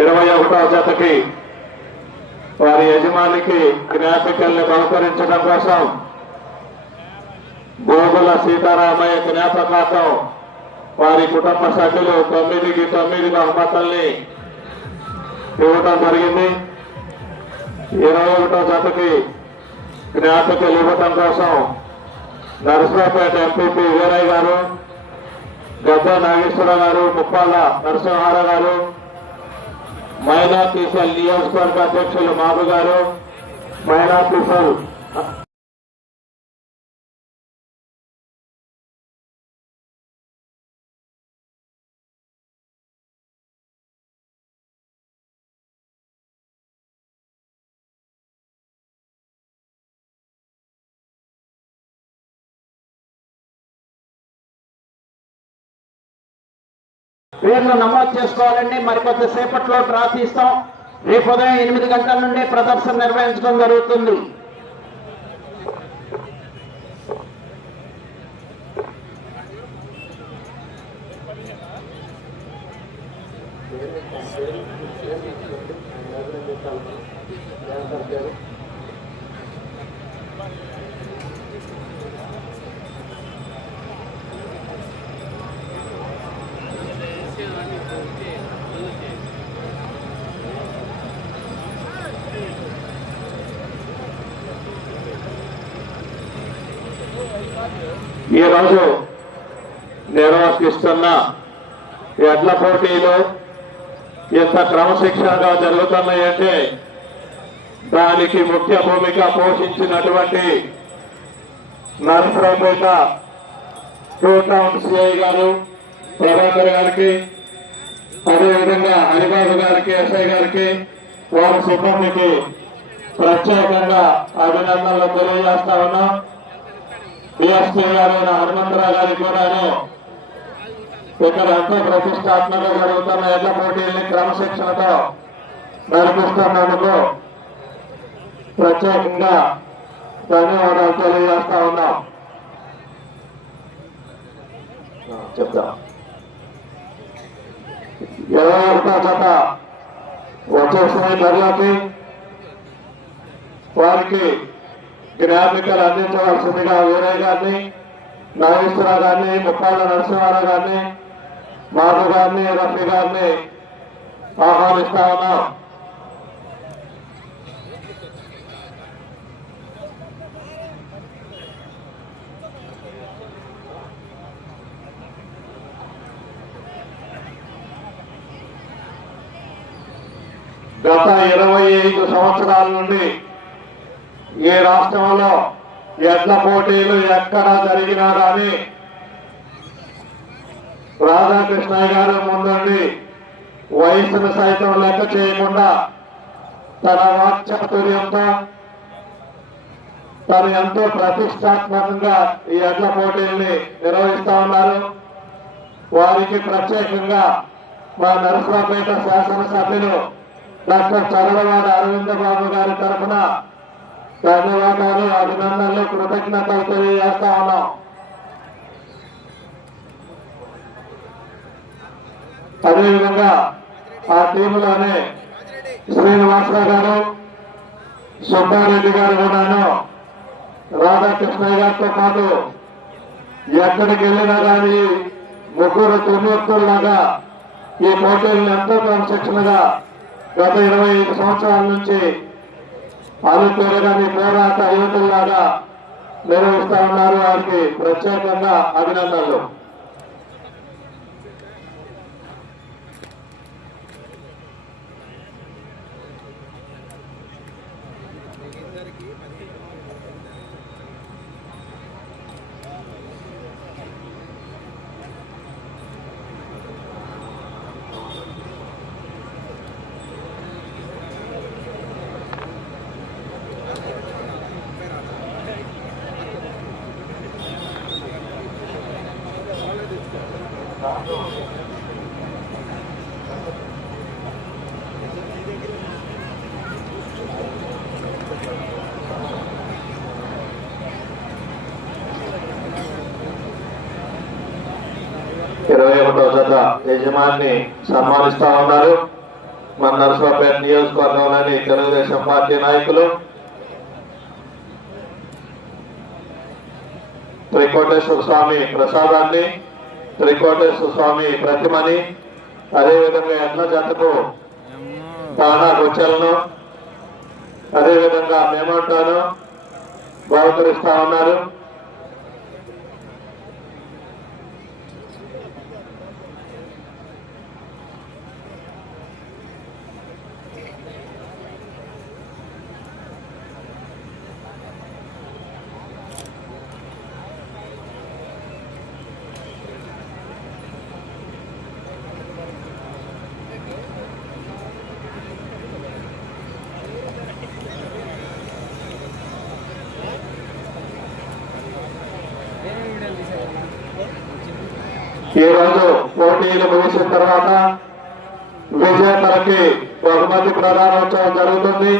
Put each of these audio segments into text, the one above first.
ఇరవై ఒకటో జతకి వారి యజమానికి జ్ఞాపికల్ని బహుకరించడం కోసం గోగుల సీతారామయ్య జ్ఞాపకార్థం వారి కుటుంబ సభ్యులు తొమ్మిదికి తొమ్మిది బహుమతుల్ని ఇవ్వటం జరిగింది. ఇరవై ఒకటో జతకి జ్ఞాపికలు ఇవ్వటం కోసం నరసరావుపేట ఎంపీపీ వీరయ్య గారు గద్ద నాగేశ్వర గారు ముప్పాళ్ళ నరసింహారావు గారు మైనార్టీ సెల్ నియోజకవర్గ అధ్యక్షులు బాబు గారు మైనార్టీ సెల్ పేర్లు నమోదు చేసుకోవాలండి. మరికొద్ది సేపట్లో డ్రా తీస్తాం. రేపు ఉదయం ఎనిమిది గంటల నుండి ప్రదర్శన నిర్వహించడం జరుగుతుంది. ఈ రోజు నిర్వహిస్తున్న ఎడ్ల పోటీలు ఎంత క్రమశిక్షణగా జరుగుతున్నాయంటే దానికి ముఖ్య భూమిక పోషించినటువంటి నరసరావుపేట టూ టౌన్ సిఐ గారు ప్రభాకర్ గారికి అదేవిధంగా హరిబాబు గారికి ఎస్ఐ గారికి వారి సిబ్బందికి ప్రత్యేకంగా అభినందనలు తెలియజేస్తా ఉన్నాం. డిఎస్పీ గారైన హనుమంతరావు గారికి కూడాను ఇక్కడ ఎంతో ప్రతిష్టాత్మకంగా జరుగుతున్న ఎడ్ల పోటీల్ని క్రమశిక్షణతో నడిపిస్తున్నందుకు ప్రత్యేకంగా ధన్యవాదాలు తెలియజేస్తా ఉన్నాం. చెప్తాం. ఇరవై ఒకటో జత వచ్చేసిన బరిలోకి వారికి జ్ఞాపికలు అందించవలసిందిగా వీరయ్య గారిని నాగేశ్వరరావు గారిని ముప్పాళ్ళ నరసింహారావు గారిని మాధు గారిని రఫీ గారిని ఆహ్వానిస్తా ఉన్నాం. గత ఇరవై ఐదు సంవత్సరాల నుండి ఈ రాష్ట్రంలో ఎడ్ల పోటీలు ఎక్కడ జరిగినా కానీ రాధాకృష్ణయ్య గారు ముందుండి వయసును సైతం లెక్క చేయకుండా తన వాక్చాతుర్యంతో తను ఎంతో ప్రతిష్టాత్మకంగా ఈ ఎడ్ల పోటీల్ని నిర్వహిస్తా ఉన్నారు. వారికి ప్రత్యేకంగా మా నరసరావుపేట శాసనసభ్యులు డాక్టర్ చరళవాడ అరవింద బాబు గారి తరఫున ధన్యవాదాలు అభినందనలు కృతజ్ఞతలు తెలియజేస్తా ఉన్నాం అదేవిధంగా ఆ టీంలోనే శ్రీనివాసరావు గారు సుబ్బారెడ్డి గారు కూడాను రాధాకృష్ణయ్య గారితో పాటు ఎక్కడికి వెళ్ళినా కానీ ముగ్గురు తుమ్మూర్తుల్లాగా ఈ పోటీలను ఎంతో క్రమశిక్షణగా గత ఇరవై ఐదు సంవత్సరాల నుంచి ఆలుపేరుగాని పోరాట యువతుల్లాగా నిర్వహిస్తా ఉన్నారు వారికి ప్రత్యేకంగా అభినందనలు. ఇరవై ఒకటో జత యజమాని సన్మానిస్తా ఉన్నారు. మన నరసరావుపేట నియోజకవర్గంలోని తెలుగుదేశం పార్టీ నాయకులు. త్రికోటేశ్వర స్వామి ప్రసాదాన్ని త్రికోటేశ్వర స్వామి ప్రతిమని అదేవిధంగా ఎడ్ల జతకు తానా గొచ్చెలను అదేవిధంగా మేమంటాను బహుకరిస్తా ఉన్నారు. ఈ రోజు పోటీలు ముగిసిన తర్వాత విజేతలకి బహుమతి ప్రధానోత్సవం జరుగుతుంది.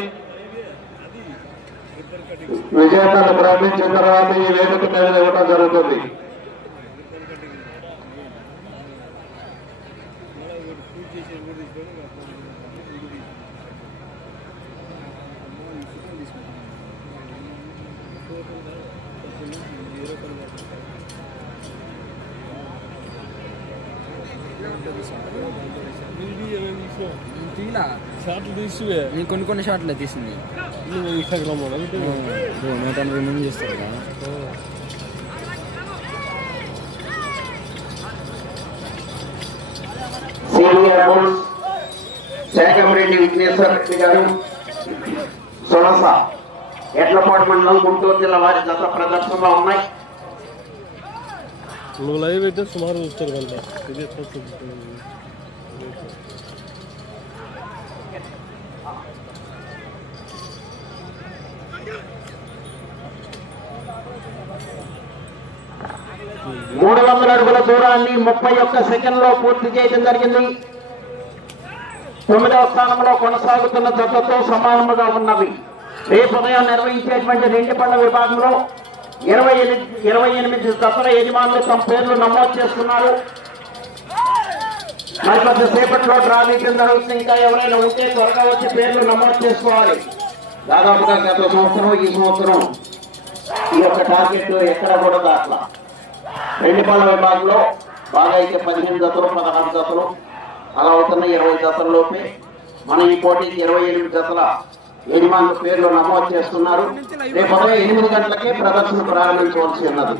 విజేతలు ప్రకటించిన తర్వాత ఈ వేదిక మీద ఇవ్వడం జరుగుతుంది. తీసివే. నేను కొన్ని కొన్ని షార్ట్లే తీసింది. నువ్వు ఇన్స్టాగ్రామ్ నూట ఎనభై మంది చేస్తారు కదా. సీనియర్ బుల్స్ శేఖరరెడ్డి విఘ్నేశ్వర రెడ్డి గారు సొలస ఎడ్లపాడు మండలం గుంటూరు జిల్లా వారి జత ప్రదర్శనలో ఉన్నాయి. నువ్వు లైవ్ అయితే సుమారు చూస్తారు కనుక మూడు వందల అడుగుల దూరాన్ని ముప్పై ఒక్క సెకండ్లో పూర్తి చేయడం జరిగింది. తొమ్మిదవ స్థానంలో కొనసాగుతున్న జట్లతో సమానముగా ఉన్నవి. రేపు ఉదయం నిర్వహించేటువంటి రెండు పండ్ల విభాగంలో ఇరవై ఎనిమిది ఇరవై ఎనిమిది జతల యజమానులు తమ పేర్లు నమోదు చేసుకున్నారు. మరి కొద్దిసేపట్లో డ్రా తీయడం జరుగుతుంది ఇంకా ఎవరైనా ఉంటే త్వరగా వచ్చి పేర్లు నమోదు చేసుకోవాలి. దాదాపుగా గత సంవత్సరం ఈ సంవత్సరం ఈ యొక్క టార్గెట్ ఎక్కడ కూడా దాట్లా. రెండు పళ్ళ విభాగంలో బాగా అయితే పదిహేను జతలు పదహారు జతలు అలా అవుతున్న ఇరవై జతల మనం మన ఈ పోటీకి ఇరవై ఎనిమిది జతల యజమానుల పేర్లు నమోదు చేస్తున్నారు. రేపు ఉదయం ఎనిమిది గంటలకే ప్రదర్శన ప్రారంభించవలసి ఉన్నది.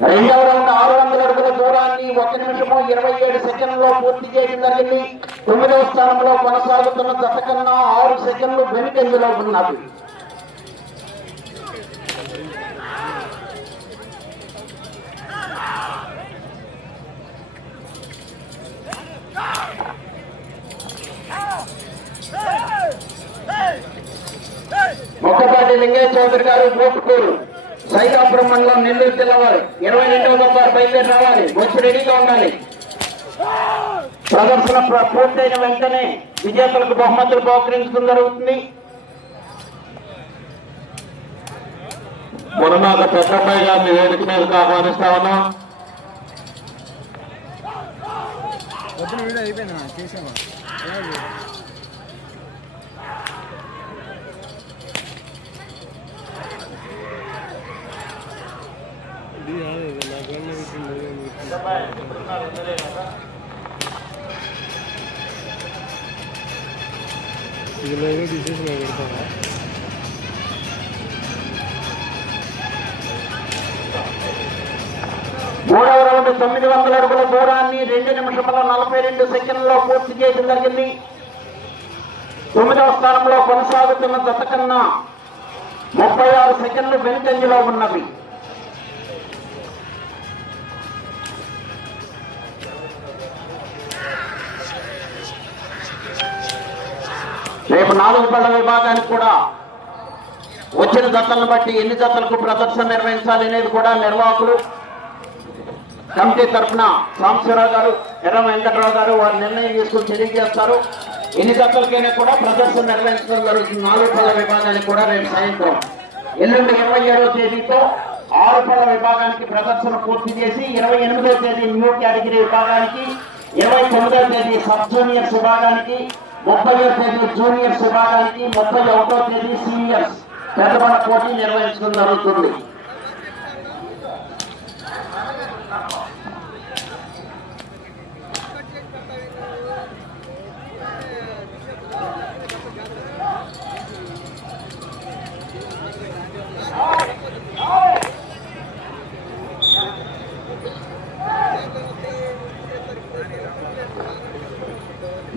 రెండవ రౌండ్ ఆరు వందల అడుగుల దూరాన్ని ఒక నిమిషము ఇరవై ఏడు సెకండ్లో పూర్తి చేయడం జరిగింది తొమ్మిదవ స్థానంలో కొనసాగుతున్న జత కన్నా ఆరు సెకండ్లు వెనుకంజలో ఉన్నది మొక్కపాటి లింగయ్య చౌదరి గారు మోటుకూరు సైకాపురం మండలం నెల్లూరు జిల్లా ఇరవై రెండవ నంబర్ బయలుదేరి రావాలి. వచ్చి రెడీగా ఉండాలి. ప్రదర్శన పూర్తయిన వెంటనే విజేతలకు బహుమతులు బహుకరించడం జరుగుతుంది. మునమాక పెద్దమ్మాయి గారిని వేదిక మీదకి ఆహ్వానిస్తా ఉన్నాం. అయిపోయినా వీడియో తీసేసి పెడతాను మూడవ రౌండ్ తొమ్మిది వందల అడుగుల దూరాన్ని రెండు నిమిషముల నలభై రెండు సెకండ్లో పూర్తి చేయడం జరిగింది. తొమ్మిదవ స్థానంలో కొనసాగుతున్న జత కన్నా ముప్పై ఆరు సెకండ్లు వెనుకంజలో ఉన్నవి. రేపు నాలుగు పళ్ళ విభాగానికి కూడా వచ్చిన జతలను బట్టి ఎన్ని జతలకు ప్రదర్శన నిర్వహించాలి అనేది కూడా నిర్వాహకులు కమిటీ తరఫున సాంబశివరావు గారు ఎర్ర వెంకటరావు గారు వారి నిర్ణయం తీసుకుని తెలియజేస్తారు. ఎన్ని జతలకైనా కూడా ప్రదర్శన నిర్వహించడం జరుగుతుంది. నాలుగు పళ్ళ విభాగానికి కూడా రేపు సాయంత్రం. ఎల్లుండి ఇరవై ఏడవ తేదీతో ఆరు పళ్ళ విభాగానికి ప్రదర్శన పూర్తి చేసి ఇరవై ఎనిమిదవ తేదీ న్యూ కేటగిరీ విభాగానికి ఇరవై తొమ్మిదవ తేదీ సబ్ జూనియర్స్ విభాగానికి ముప్పై తేదీ జూనియర్స్ విభాగానికి ముప్పై ఒకటో తేదీ సీనియర్స్ పెద్దపడ పోటీ నిర్వహించడం జరుగుతుంది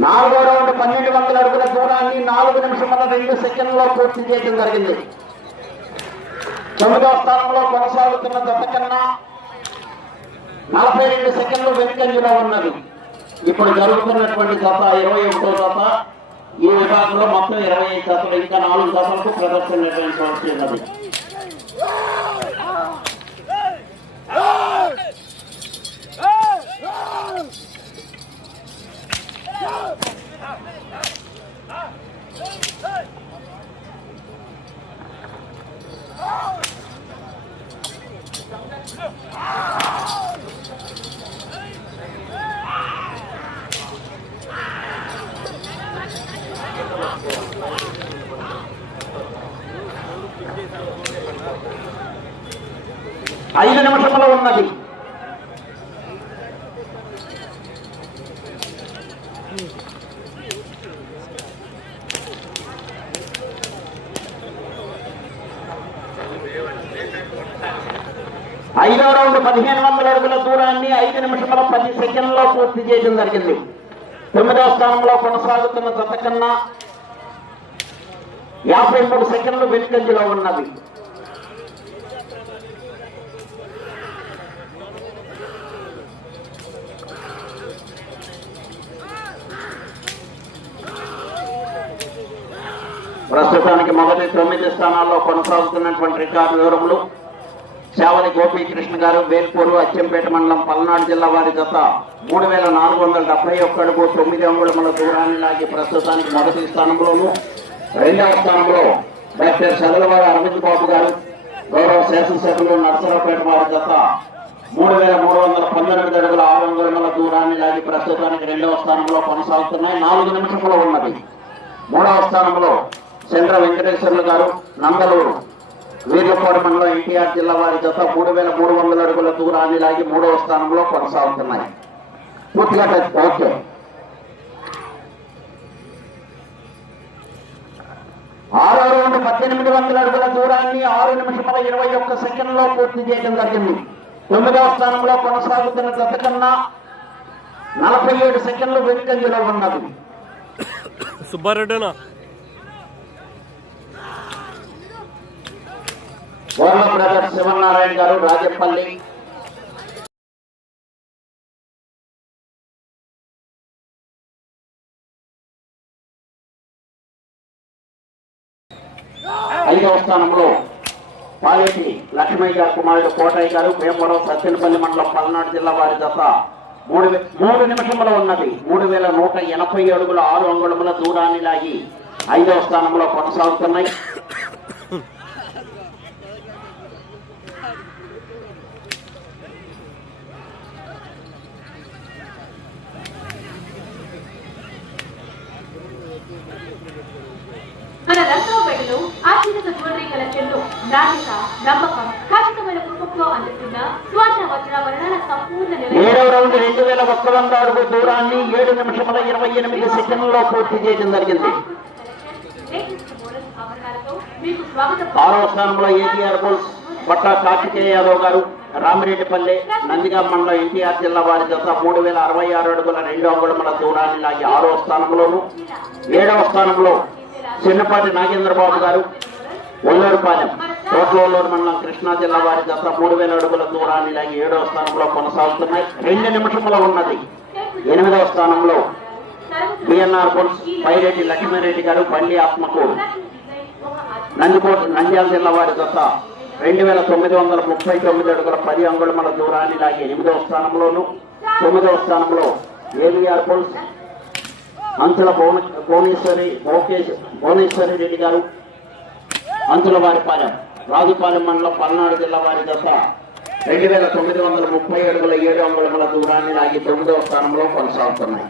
నాలుగో రౌండ్ పన్నెండు వందల అడుగుల దూరాన్ని నాలుగు నిమిషముల రెండు సెకండ్లో పూర్తి చేయడం జరిగింది. తొమ్మిదవ స్థానంలో కొనసాగుతున్న జత కన్నా నలభై రెండు సెకండ్లు వెనుకంజలో ఉన్నది. ఇప్పుడు జరుగుతున్నటువంటి జత ఇరవై ఒకటో జత. ఈ విభాగంలో మొత్తం ఇరవై ఐదు జతలు ఇంకా నాలుగు జతలకు ప్రదర్శన నిర్వహించవలసి ఉన్నది ఐదు నిమిషంలో ఉన్నది ఐదో రౌండ్ పదిహేను వందల అడుగుల దూరాన్ని ఐదు నిమిషముల పది సెకండ్లో పూర్తి చేయడం జరిగింది. తొమ్మిదవ స్థానంలో కొనసాగుతున్న జత కన్నా యాభై మూడు సెకండ్లు వెనుకంజలో ఉన్నది ప్రస్తుతానికి మొదటి తొమ్మిది స్థానాల్లో కొనసాగుతున్నటువంటి రికార్డు వివరములు. శావలి గోపీకృష్ణ గారు వేల్పూరు అచ్చంపేట మండలం పల్నాడు జిల్లా వారి జత మూడు వేల నాలుగు వందల డెబ్బై ఒక్కడుకు తొమ్మిది అంగుళముల దూరాన్ని లాగి ప్రస్తుతానికి మొదటి స్థానంలోను రెండవ స్థానంలో డాక్టర్ చదలవారి అరవింద్ బాబు గారు గౌరవ శాసనసభ్యులు నర్సరావుపేట వారి జత మూడు వేల మూడు వందల పంతొమ్మిది అడుగుల ఆరు అంగుళముల దూరాన్ని లాగి ప్రస్తుతానికి రెండవ స్థానంలో కొనసాగుతున్నాయి. నాలుగు నిమిషంలో ఉన్నది. మూడవ స్థానంలో చంద్ర వెంకటేశ్వర్లు గారు నందలూరు. వీర్లపాడు మండలం ఎన్టీఆర్ జిల్లా వారి జత మూడు వేల మూడు వందల అడుగుల దూరాన్ని లాగి మూడవ స్థానంలో కొనసాగుతున్నాయి. పూర్తిగా ఓకే. ఆరో రౌండ్ పద్దెనిమిది వందల అడుగుల దూరాన్ని ఆరు నిమిషముల ఇరవై ఒక్క సెకండ్లో పూర్తి చేయడం జరిగింది. తొమ్మిదవ స్థానంలో కొనసాగుతున్న గత కన్నా నలభై ఏడు సెకండ్లు వెనుకంజలో ఉన్నది. సుబ్బారెడ్డేనా? గౌరవ బ్రదర్ శివనారాయణ గారు రాజపల్లి. ఐదవ స్థానంలో పాలేటి లక్ష్మయ్య గారు కుమారుడు కోటయ్య గారు భీమవరం సత్యనపల్లి మండలం పల్నాడు జిల్లా వారి జత. మూడు మూడు నిమిషంలో ఉన్నది. మూడు వేల నూట ఎనభై అడుగుల ఆరు అంగుళముల దూరాన్ని లాగి ఐదవ స్థానంలో కొనసాగుతున్నాయి. నమ్మకం ఖచ్చితమైన కుటుంబంలో అందిస్తున్న స్వర్ణ వజ్ర వర్ణాల సంపూర్ణ ఏడవ రౌండ్ రెండు వేల ఒక్క వంద అడుగు దూరాన్ని ఏడు నిమిషముల ఇరవై ఎనిమిది సెకండ్లో పూర్తి చేయడం జరిగింది. ఆరో ఆరవ స్థానంలో ఏటీఆర్ బుల్స్ పట్టా కార్తికేయ యాదవ్ గారు రామిరెడ్డిపల్లె నందిగా మండలం ఎన్టీఆర్ జిల్లా వారి జత మూడు వేల అరవై ఆరు అడుగుల రెండు అంగుళముల దూరాన్ని లాగి ఆరవ స్థానంలోను ఏడవ స్థానంలో చిన్నపాటి నాగేంద్రబాబు గారు ఒల్లూరుపాలెం. కోట్ల మండలం కృష్ణా జిల్లా వారి దశ మూడు వేల అడుగుల దూరాన్ని లాగి ఏడవ స్థానంలో కొనసాగుతున్నాయి. రెండు నిమిషంలో ఉన్నది. ఎనిమిదవ స్థానంలో బిఎన్ఆర్ బుల్స్ పైరెడ్డి లక్ష్మీరెడ్డి గారు బండి ఆత్మకూరు నందికోట నంద్యాల జిల్లా వారి దశ రెండు వేల తొమ్మిది వందల ముప్పై తొమ్మిది అడుగుల పది అంగుళముల దూరాన్ని లాగి ఎనిమిదవ స్థానంలోను తొమ్మిదవ స్థానంలో ఏవిఆర్ పుల్స్ అంచుల భువన భువనేశ్వరి భోకేశ్ భువనేశ్వరి రెడ్డి గారు అంచుల వారిపాలెం రాజుపాలెం మండలం పల్నాడు జిల్లా వారి దశ. రెండు వేల తొమ్మిది వందల ముప్పై అడుగుల ఏడు అంగుళముల దూరాన్ని లాగి తొమ్మిదవ స్థానంలో కొనసాగుతున్నాయి.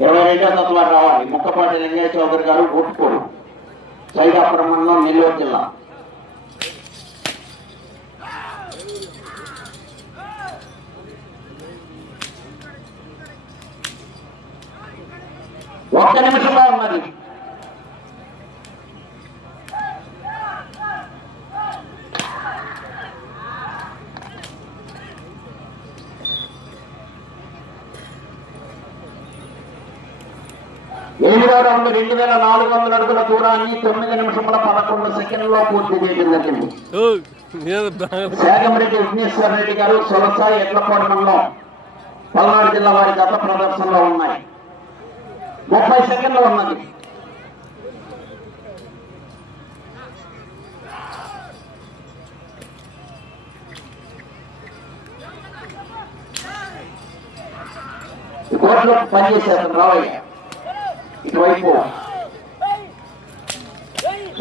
ఇరవై రెండో తత్వాలు రావాలి. ముక్కపాటి లింగయ్య చౌదరి గారు ఓటుకోరు. సైదాపురం మండలం నెల్లూరు జిల్లా. ఒక్క నిమిషంలో ఉన్నది ఎనిమిదో రౌండ్ రెండు వేల నాలుగు వందల అడుగుల దూరాన్ని తొమ్మిది నిమిషముల పదకొండు సెకండ్లో పూర్తి చేయడం జరిగింది. శాగమరెడ్డి విఘ్నేశ్వర రెడ్డి గారు సొలస ఎట్లపాడు మండలం పల్నాడు జిల్లా వారి గత ప్రదర్శనలో ఉన్నాయి. ముప్పై సెకండ్లు ఉన్నది. కోర్టులో పనిచేసేది రావయ్య. ఇటువైపు.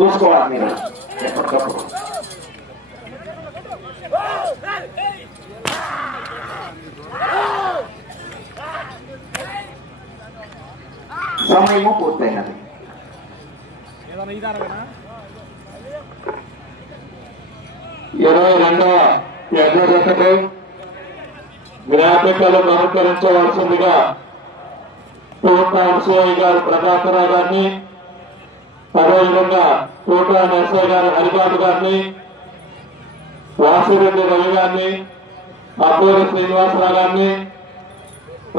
చూసుకోవాలి మీరు ఎప్పటికప్పుడు. సమయము పూర్తయినది. ఇరవై రెండవ ఎడ్ల జతకు జ్ఞాపికలు నమస్కరించవలసిందిగా కోట ఎస్ఐ గారు ప్రభాకరరావు గారిని అదేవిధంగా కోట ఎస్ఐ గారు హరిబాబు గారిని వాసిరెడ్డి రవి గారిని అబ్బూరి శ్రీనివాసరావు గారిని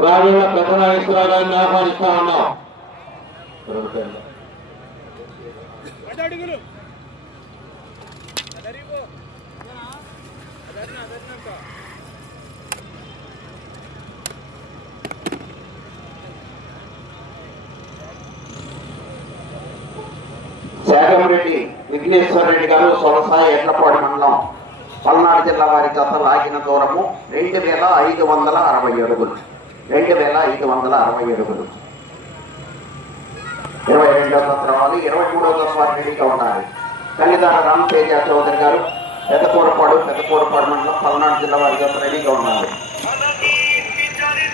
రావేళ్ళ పెద్దనాగేశ్వరరావు గారిని ఆహ్వానిస్తా ఉన్నాం. శాగమరెడ్డి విఘ్నేశ్వర రెడ్డి గారు సొలసాయ ఎడ్లపాడు మండలం పల్నాడు జిల్లా వారి జత లాగిన దూరము రెండు వేల ఐదు వందల అరవై అడుగులు రెండు వేల ఐదు వందల అరవై అడుగులు మూడవ దశ వారి రెడీగా ఉండాలి. కలిదార రామతేజ చౌదరి గారు పెద్దకూరపాడు పెద్దకూరపాడు మండలం పల్నాడు జిల్లా వారి రెడీగా ఉన్నారు